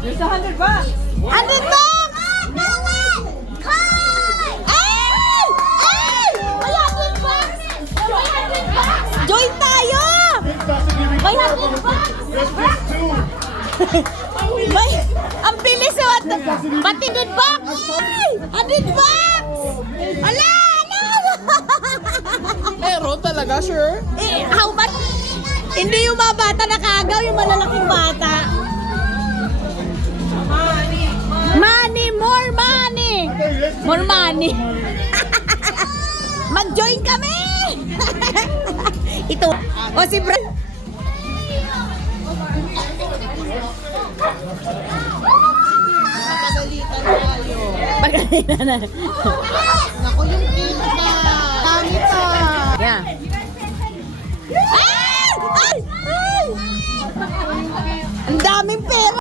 There's $100. 100 bucks! Ay! Ay! May 100 bucks! May 100 bucks! Join tayo! May 100 bucks! May, ang bilis o. Pati 100 bucks! Ay! 100 bucks! Ala! Ala! Meron talaga, sure? Eh, how much? Hindi yung mga bata nakagaw, yung malalaking bata. Money, more money! More money! Mag-join kami! Ito. O si Brad. Pagalitan na. Naku, yung pink na. Dami pa. Yeah. Ay! Ay!